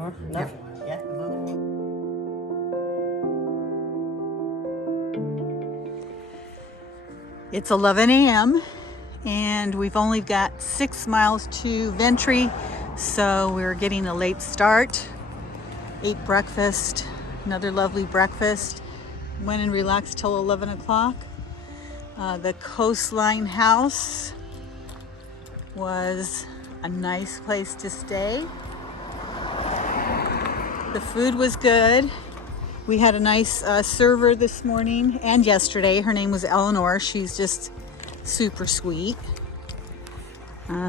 more? No? Yeah. It's 11 a.m. and we've only got 6 miles to Ventry, so we're getting a late start. Ate breakfast, another lovely breakfast. Went and relaxed till 11 o'clock. The coastline house was a nice place to stay. The food was good. We had a nice server this morning and yesterday. Her name was Eleanor. She's just super sweet.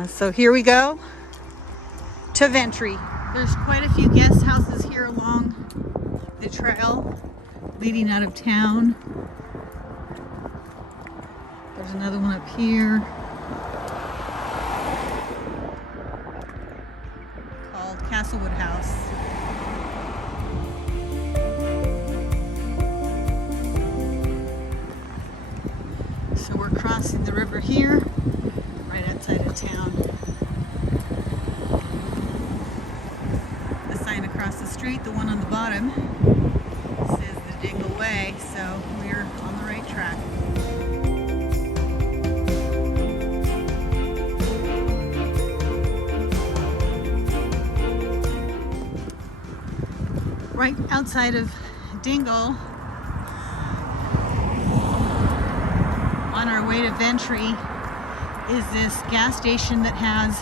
So here we go to Ventry. There's quite a few guest houses here along the trail leading out of town. There's another one up here called Castlewood House. So we're crossing the river here, right outside of town. The sign across the street, the one on the bottom, says the Dingle Way, so we're on the right track. Right outside of Dingle, on our way to Ventry, is this gas station that has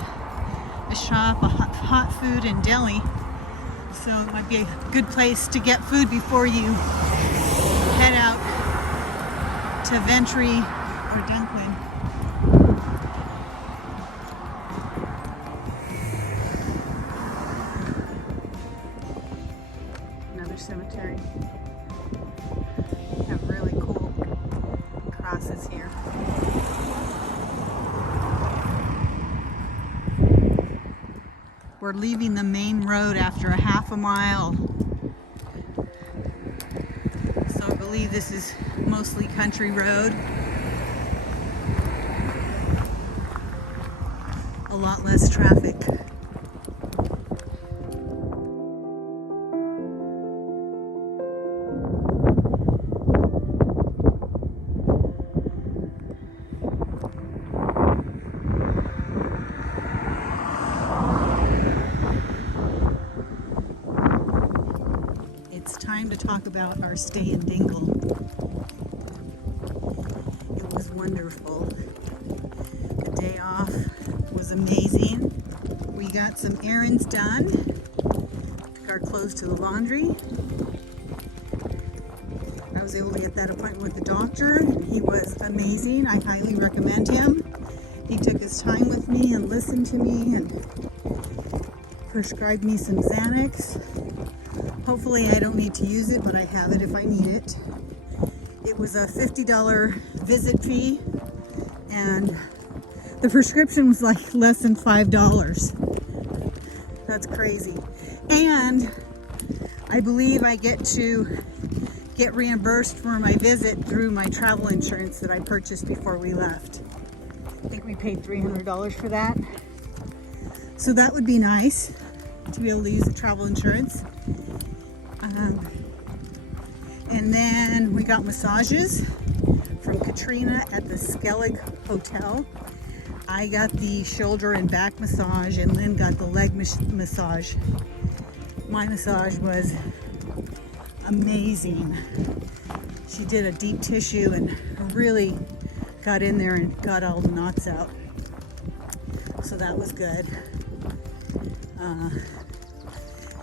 a shop, a hot food and deli. So it might be a good place to get food before you head out to Ventry or Dunklin. Another cemetery. We have really cool crosses here. We're leaving the main road after a half a mile. So I believe this is mostly country road. A lot less traffic. It's time to talk about our stay in Dingle. It was wonderful. The day off was amazing. We got some errands done. Took our clothes to the laundry. I was able to get that appointment with the doctor. He was amazing. I highly recommend him. He took his time with me and listened to me and prescribed me some Xanax. Hopefully I don't need to use it, but I have it if I need it. It was a $50 visit fee, and the prescription was like less than $5. That's crazy. And I believe I get to get reimbursed for my visit through my travel insurance that I purchased before we left. I think we paid $300 for that. So that would be nice to be able to use the travel insurance. And then we got massages from Katrina at the Skellig Hotel. I got the shoulder and back massage, and Lynn got the leg massage. My massage was amazing. She did a deep tissue and really got in there and got all the knots out. So that was good.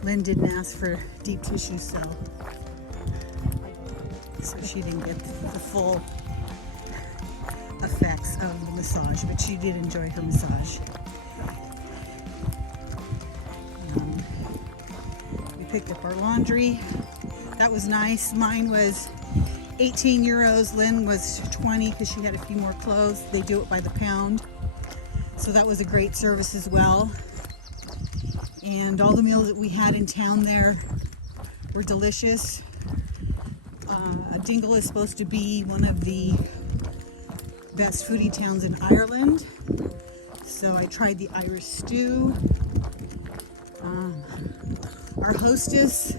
Lynn didn't ask for deep tissue, so she didn't get the full effects of the massage, but she did enjoy her massage. We picked up our laundry. That was nice. Mine was 18 euros. Lynn was 20 because she had a few more clothes. They do it by the pound. So that was a great service as well. And all the meals that we had in town there were delicious. Dingle is supposed to be one of the best foodie towns in Ireland. So I tried the Irish stew. Our hostess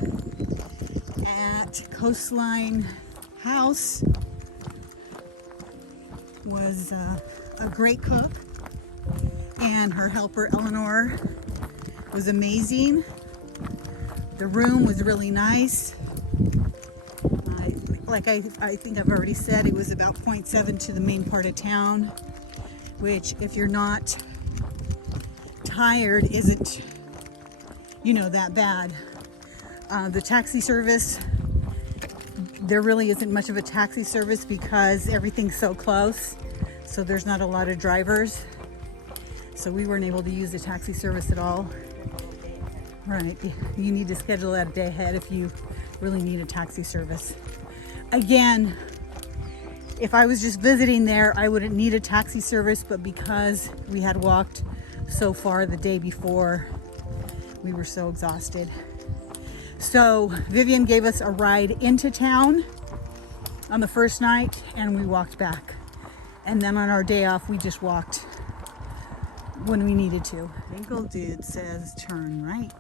at Coastline House was a great cook, and her helper Eleanor was amazing. The room was really nice. I think I've already said, it was about 0.7 to the main part of town, which if you're not tired isn't, that bad. The taxi service, there really isn't much of a taxi service because everything's so close, so there's not a lot of drivers, so we weren't able to use the taxi service at all. Right, you need to schedule that a day ahead if you really need a taxi service. Again, if I was just visiting there, I wouldn't need a taxi service, but because we had walked so far the day before, we were so exhausted. So Vivian gave us a ride into town on the first night, and we walked back. And then on our day off, we just walked when we needed to. Dingle dude says turn right.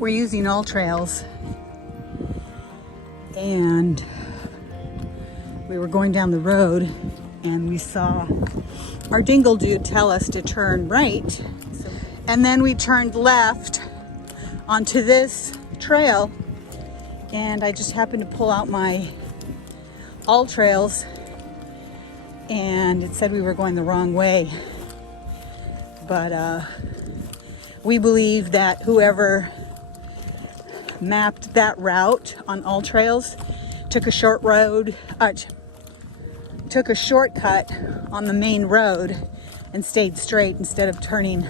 We're using all trails, and we were going down the road and we saw our Dingle dude tell us to turn right, and then we turned left onto this trail, and I just happened to pull out my all trails and it said we were going the wrong way, but we believe that whoever mapped that route on all trails took a shortcut on the main road and stayed straight instead of turning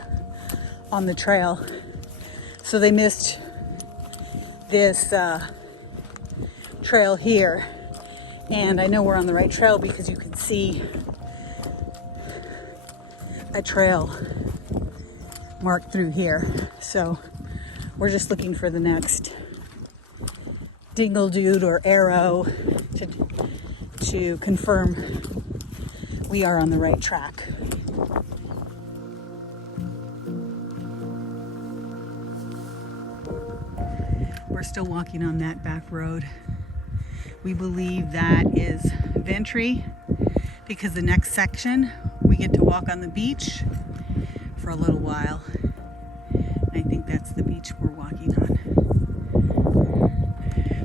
on the trail. So they missed this trail here, and I know we're on the right trail because you can see a trail marked through here. So we're just looking for the next Dingle dude or arrow to confirm we are on the right track. We're still walking on that back road. We believe that is Ventry because the next section we get to walk on the beach for a little while. I think that's the beach we're walking on.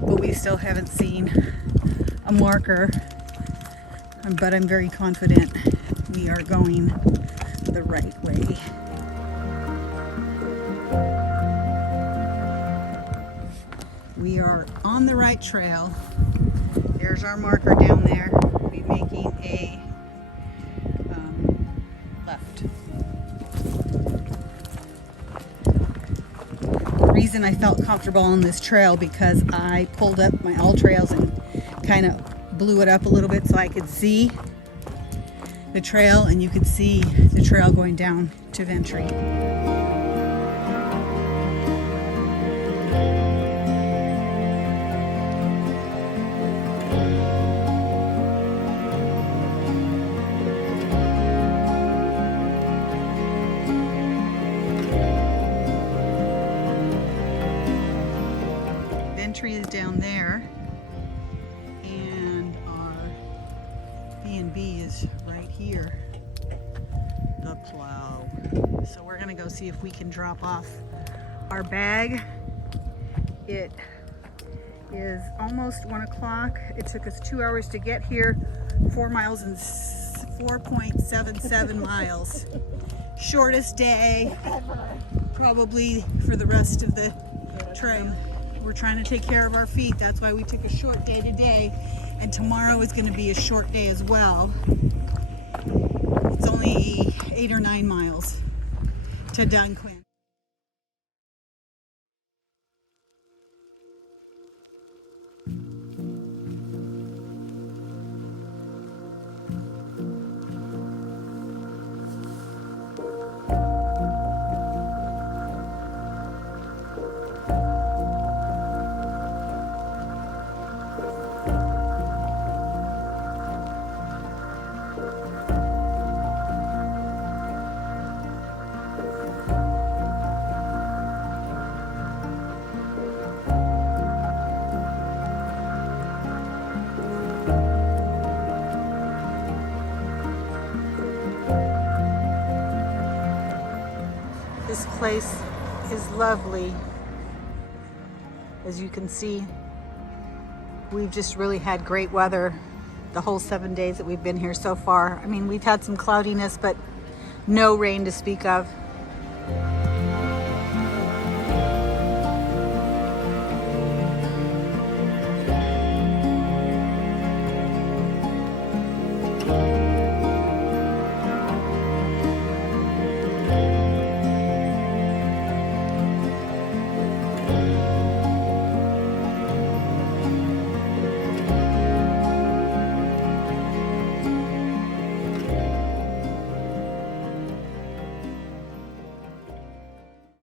But we still haven't seen a marker, but I'm very confident we are going the right way. We are on the right trail. There's our marker down there. We'll be making a left. The reason I felt comfortable on this trail because I pulled up my all trails and kind of blew it up a little bit so I could see the trail, and you could see the trail going down to Ventry. Ventry is down there, and our B&B is right here, the Plough. So we're gonna go see if we can drop off our bag. It is almost 1 o'clock. It took us 2 hours to get here, 4 miles and 4.77 miles. Shortest day, probably for the rest of the trip. We're trying to take care of our feet. That's why we took a short day today. And tomorrow is going to be a short day as well. It's only 8 or 9 miles to Dunquin. This place is lovely. As you can see, we've just really had great weather the whole 7 days that we've been here so far. I mean, we've had some cloudiness, but no rain to speak of.